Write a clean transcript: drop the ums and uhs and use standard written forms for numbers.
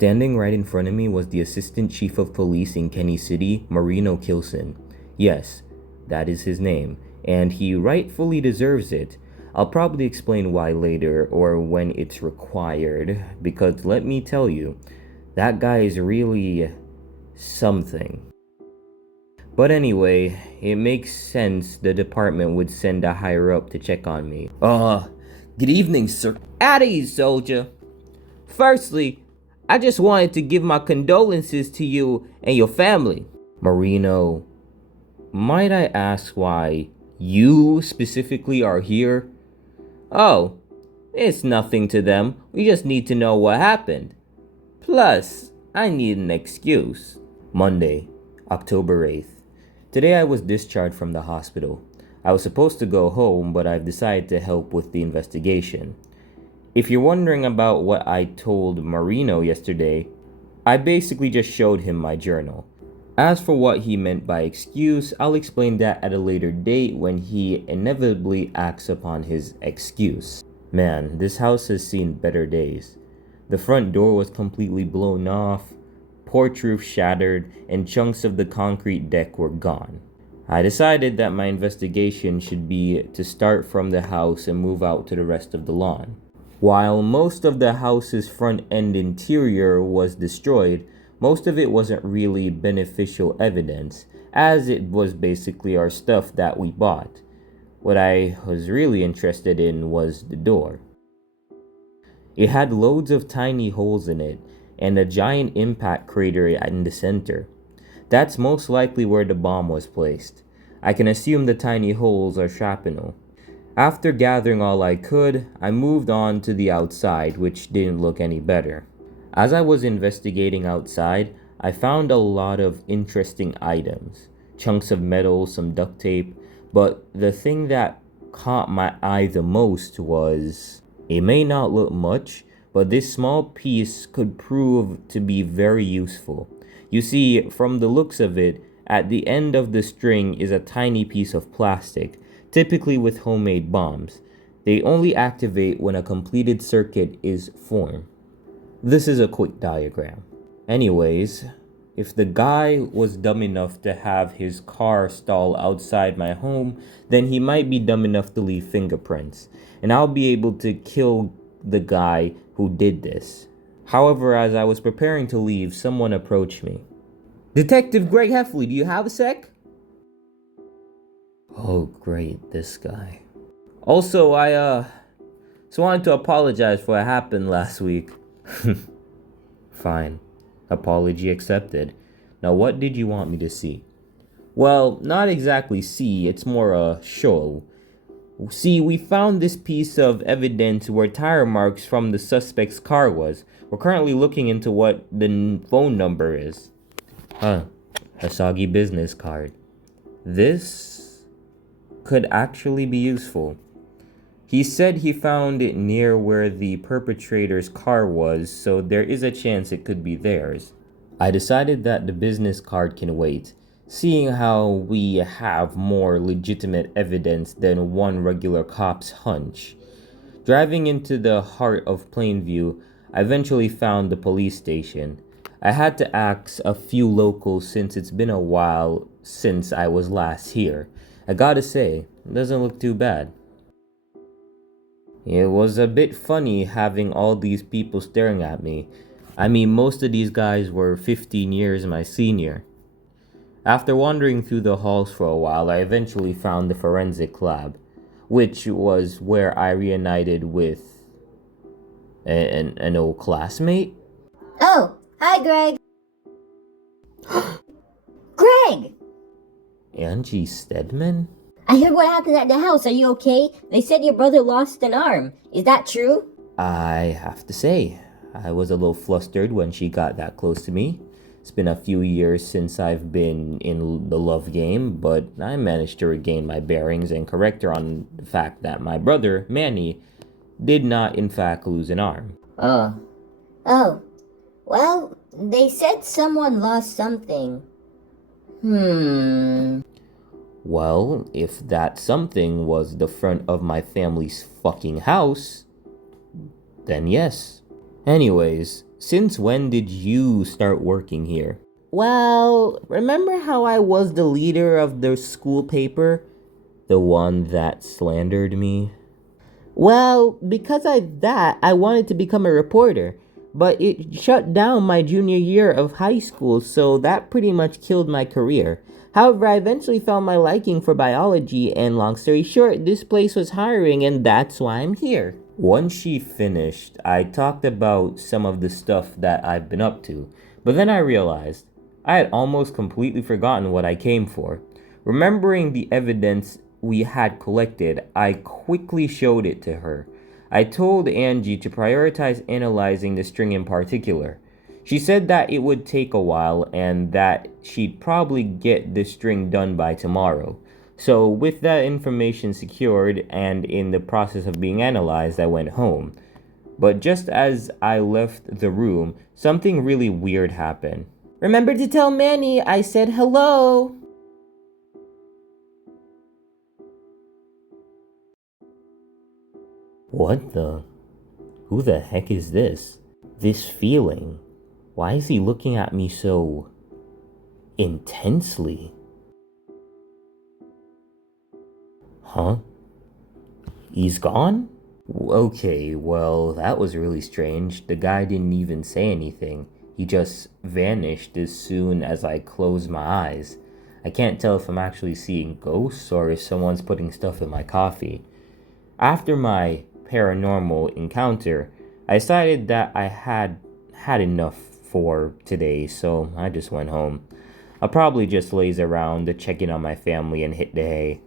Standing right in front of me was the Assistant Chief of Police in Kenny City, Marino Kilson. Yes, that is his name, and he rightfully deserves it. I'll probably explain why later or when it's required, because let me tell you, that guy is really something. But anyway, it makes sense the department would send a higher up to check on me. Good evening, sir. At ease, soldier. Firstly, I just wanted to give my condolences to you and your family. Marino, might I ask why you specifically are here? Oh, it's nothing to them. We just need to know what happened. Plus, I need an excuse. Monday, October 8th. Today I was discharged from the hospital. I was supposed to go home, but I've decided to help with the investigation. If you're wondering about what I told Marino yesterday, I basically just showed him my journal. As for what he meant by excuse, I'll explain that at a later date when he inevitably acts upon his excuse. Man, this house has seen better days. The front door was completely blown off, porch roof shattered, and chunks of the concrete deck were gone. I decided that my investigation should be to start from the house and move out to the rest of the lawn. While most of the house's front end interior was destroyed, most of it wasn't really beneficial evidence, as it was basically our stuff that we bought. What I was really interested in was the door. It had loads of tiny holes in it, and a giant impact crater in the center. That's most likely where the bomb was placed. I can assume the tiny holes are shrapnel. After gathering all I could, I moved on to the outside, which didn't look any better. As I was investigating outside, I found a lot of interesting items. Chunks of metal, some duct tape, but the thing that caught my eye the most was, it may not look much, but this small piece could prove to be very useful. You see, from the looks of it, at the end of the string is a tiny piece of plastic, typically with homemade bombs. They only activate when a completed circuit is formed. This is a quick diagram. Anyways, if the guy was dumb enough to have his car stall outside my home, then he might be dumb enough to leave fingerprints, and I'll be able to kill the guy who did this. However, as I was preparing to leave, someone approached me. Detective Greg Heffley, do you have a sec? Oh, great, this guy. Also, I just wanted to apologize for what happened last week. Fine. Apology accepted. Now, what did you want me to see? Well, not exactly see, it's more a show. See, we found this piece of evidence where tire marks from the suspect's car was. We're currently looking into what the phone number is. A soggy business card. This could actually be useful. He said he found it near where the perpetrator's car was, so there is a chance it could be theirs. I decided that the business card can wait, seeing how we have more legitimate evidence than one regular cop's hunch. Driving into the heart of Plainview, I eventually found the police station. I had to ask a few locals since it's been a while since I was last here. I gotta say, it doesn't look too bad. It was a bit funny having all these people staring at me. I mean, most of these guys were 15 years my senior. After wandering through the halls for a while, I eventually found the forensic lab, which was where I reunited with an old classmate. Oh, hi, Greg. Greg! Angie Stedman? I heard what happened at the house. Are you okay? They said your brother lost an arm. Is that true? I have to say, I was a little flustered when she got that close to me. It's been a few years since I've been in the love game, but I managed to regain my bearings and correct her on the fact that my brother, Manny, did not in fact lose an arm. Oh. Well, they said someone lost something. Well, if that something was the front of my family's fucking house, then yes. Anyways, Since when did you start working here? Well, remember how I was the leader of the school paper? The one that slandered me? Well, because of that, I wanted to become a reporter, but it shut down my junior year of high school, so that pretty much killed my career. However, I eventually found my liking for biology, and long story short, this place was hiring, and that's why I'm here. Once she finished, I talked about some of the stuff that I've been up to, but then I realized I had almost completely forgotten what I came for. Remembering the evidence we had collected, I quickly showed it to her. I told Angie to prioritize analyzing the string in particular. She said that it would take a while and that she'd probably get the string done by tomorrow. So, with that information secured and in the process of being analyzed, I went home. But just as I left the room, something really weird happened. Remember to tell Manny I said hello. What the? Who the heck is this? This feeling. Why is he looking at me so intensely? Huh? He's gone? Okay, well, that was really strange. The guy didn't even say anything. He just vanished as soon as I closed my eyes. I can't tell if I'm actually seeing ghosts or if someone's putting stuff in my coffee. After my paranormal encounter, I decided that I had enough for today, so I just went home. I'll probably just laze around, check in on my family, and hit the hay.